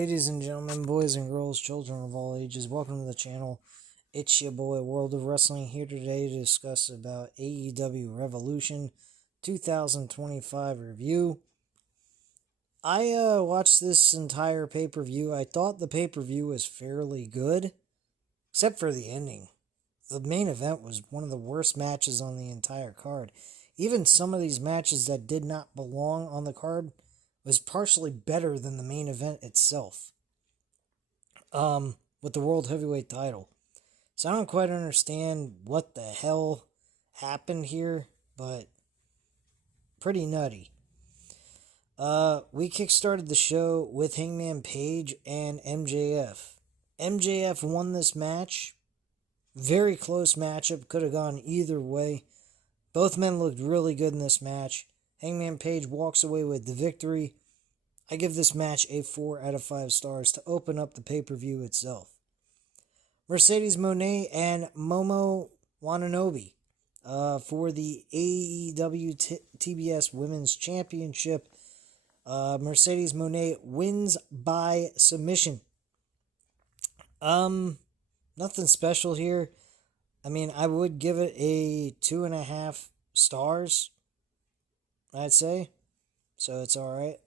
Ladies and gentlemen, boys and girls, children of all ages, welcome to the channel. It's your boy, World of Wrestling, here today to discuss about AEW Revolution 2025 review. I watched this entire pay-per-view. I thought the pay-per-view was fairly good, except for the ending. The main event was one of the worst matches on the entire card. Even some of these matches that did not belong on the card was partially better than the main event itself. With the World Heavyweight title. So I don't quite understand what the hell happened here, but pretty nutty. We kickstarted the show with Hangman Page and MJF. MJF won this match. Very close matchup, could have gone either way. Both men looked really good in this match. Hangman Page walks away with the victory. I give this match a 4 out of 5 stars to open up the pay-per-view itself. Mercedes Moné and Momo Watanabe for the AEW TBS Women's Championship. Mercedes Moné wins by submission. Nothing special here. I mean, I would give it a 2.5 stars, I'd say. So it's alright.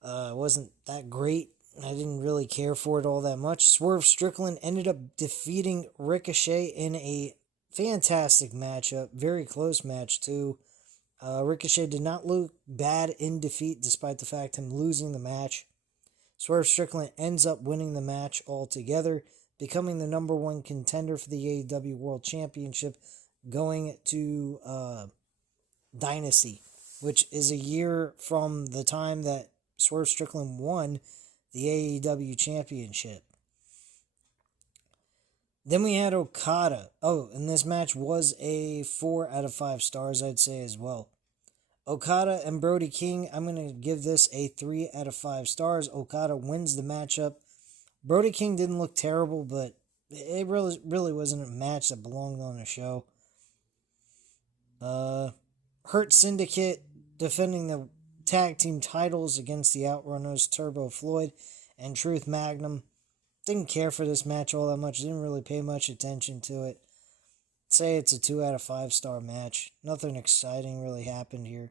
It wasn't that great. I didn't really care for it all that much. Swerve Strickland ended up defeating Ricochet in a fantastic matchup. Very close match, too. Ricochet did not look bad in defeat, despite the fact him losing the match. Swerve Strickland ends up winning the match altogether, becoming the number one contender for the AEW World Championship, going to Dynasty, which is a year from the time that Swerve Strickland won the AEW Championship. Then we had Okada. Oh, and this match was a 4 out of 5 stars, I'd say, as well. Okada and Brody King, I'm going to give this a 3 out of 5 stars. Okada wins the matchup. Brody King didn't look terrible, but it really wasn't a match that belonged on a show. Hurt Syndicate defending the tag team titles against the Outrunners, Turbo Floyd and Truth Magnum. Didn't care for this match all that much. Didn't really pay much attention to it. Say it's a 2 out of 5 star match. Nothing exciting really happened here.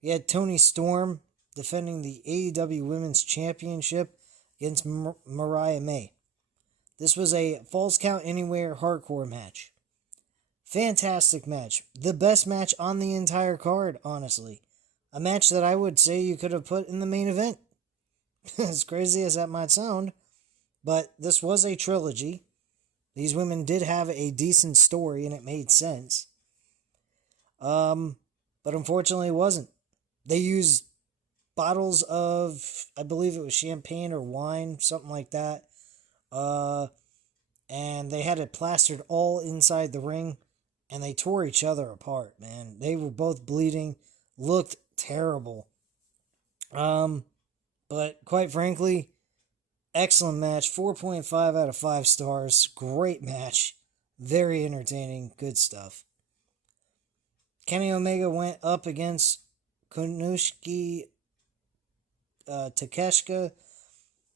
We had Toni Storm defending the AEW Women's Championship against Mariah May. This was a Falls Count Anywhere hardcore match. Fantastic match. The best match on the entire card, honestly. A match that I would say you could have put in the main event. As crazy as that might sound. But this was a trilogy. These women did have a decent story and it made sense. But unfortunately it wasn't. They used bottles of, I believe it was champagne or wine, something like that. And they had it plastered all inside the ring. And they tore each other apart, man. They were both bleeding. Looked terrible. But quite frankly, excellent match. 4.5 out of 5 stars. Great match. Very entertaining. Good stuff. Kenny Omega went up against Konosuke Takeshita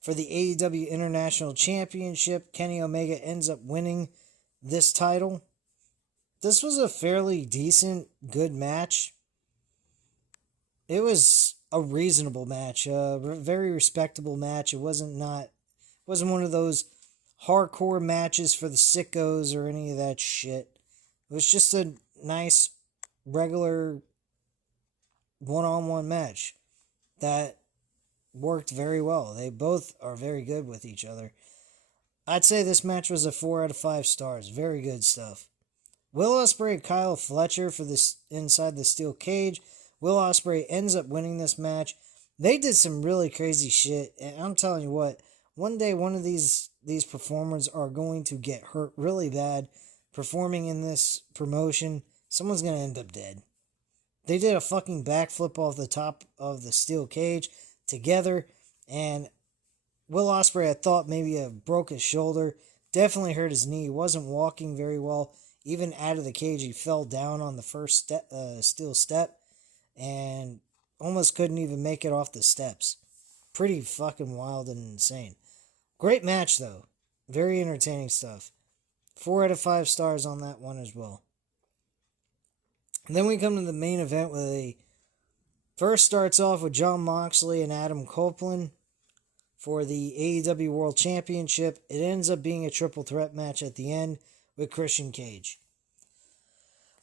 for the AEW International Championship. Kenny Omega ends up winning this title. This was a fairly decent, good match. It was a reasonable match, a very respectable match. It wasn't one of those hardcore matches for the sickos or any of that shit. It was just a nice, regular one-on-one match that worked very well. They both are very good with each other. I'd say this match was a 4 out of 5 stars. Very good stuff. Will Ospreay and Kyle Fletcher for this inside the steel cage. Will Ospreay ends up winning this match. They did some really crazy shit, and I'm telling you what, one day one of these performers are going to get hurt really bad performing in this promotion. Someone's going to end up dead. They did a fucking backflip off the top of the steel cage together, and Will Ospreay, I thought maybe broke his shoulder. Definitely hurt his knee. He wasn't walking very well. Even out of the cage, he fell down on the first steel step and almost couldn't even make it off the steps. pretty fucking wild and insane. Great match, though. Very entertaining stuff. 4 out of 5 stars on that one as well. And then we come to the main event where they first starts off with Jon Moxley and Adam Copeland for the AEW World Championship. It ends up being a triple threat match at the end with Christian Cage.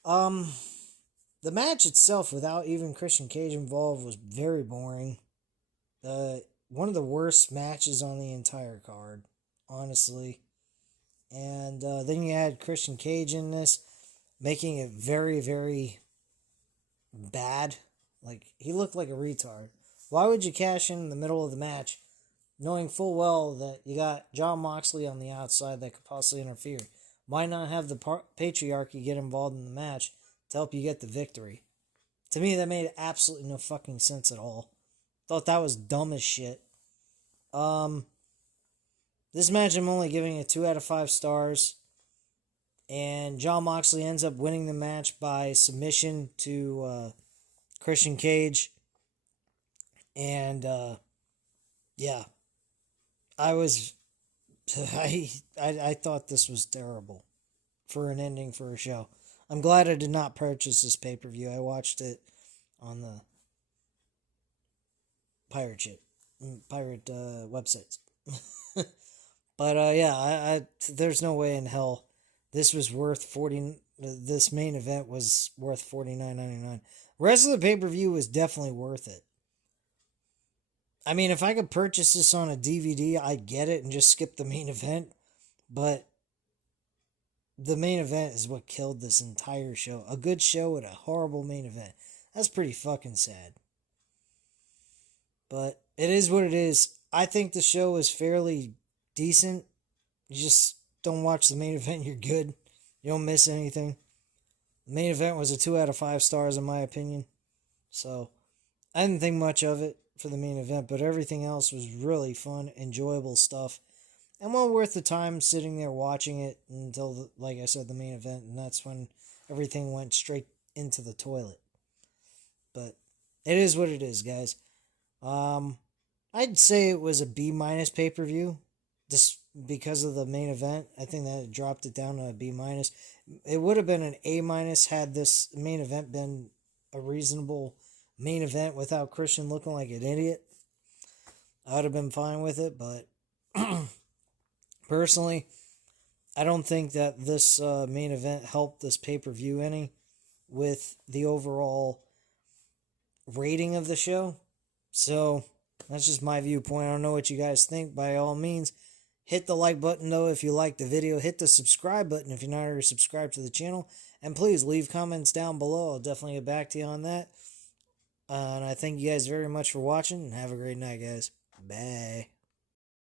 The match itself, without even Christian Cage involved, was very boring. One of the worst matches on the entire card, honestly. And then you had Christian Cage in this, making it very, very bad. Like, he looked like a retard. Why would you cash in the middle of the match, knowing full well that you got Jon Moxley on the outside that could possibly interfere? Why not have the patriarchy get involved in the match to help you get the victory? To me, that made absolutely no fucking sense at all. Thought that was dumb as shit. This match I'm only giving it 2 out of 5 stars. And Jon Moxley ends up winning the match by submission to Christian Cage. And yeah, I thought this was terrible for an ending for a show. I'm glad I did not purchase this pay-per-view. I watched it on the pirate websites. But yeah, there's no way in hell this was worth this main event was worth $49.99. The rest of the pay-per-view was definitely worth it. I mean, if I could purchase this on a DVD, I'd get it and just skip the main event. But the main event is what killed this entire show. A good show with a horrible main event. That's pretty fucking sad. But it is what it is. I think the show was fairly decent. You just don't watch the main event, you're good. You don't miss anything. The main event was a 2 out of 5 stars in my opinion. So, I didn't think much of it for the main event, but everything else was really fun, enjoyable stuff. And well worth the time sitting there watching it until, like I said, the main event. And that's when everything went straight into the toilet. But it is what it is, guys. I'd say it was a B- pay-per-view. Just because of the main event. I think that it dropped it down to a B-. It would have been an A- had this main event been a reasonable main event without Christian looking like an idiot. I would have been fine with it, but personally, I don't think that this main event helped this pay-per-view any with the overall rating of the show. So, that's just my viewpoint. I don't know what you guys think. By all means, hit the like button, though, if you like the video. Hit the subscribe button if you're not already subscribed to the channel. And please leave comments down below. I'll definitely get back to you on that. And I thank you guys very much for watching. And have a great night, guys. Bye.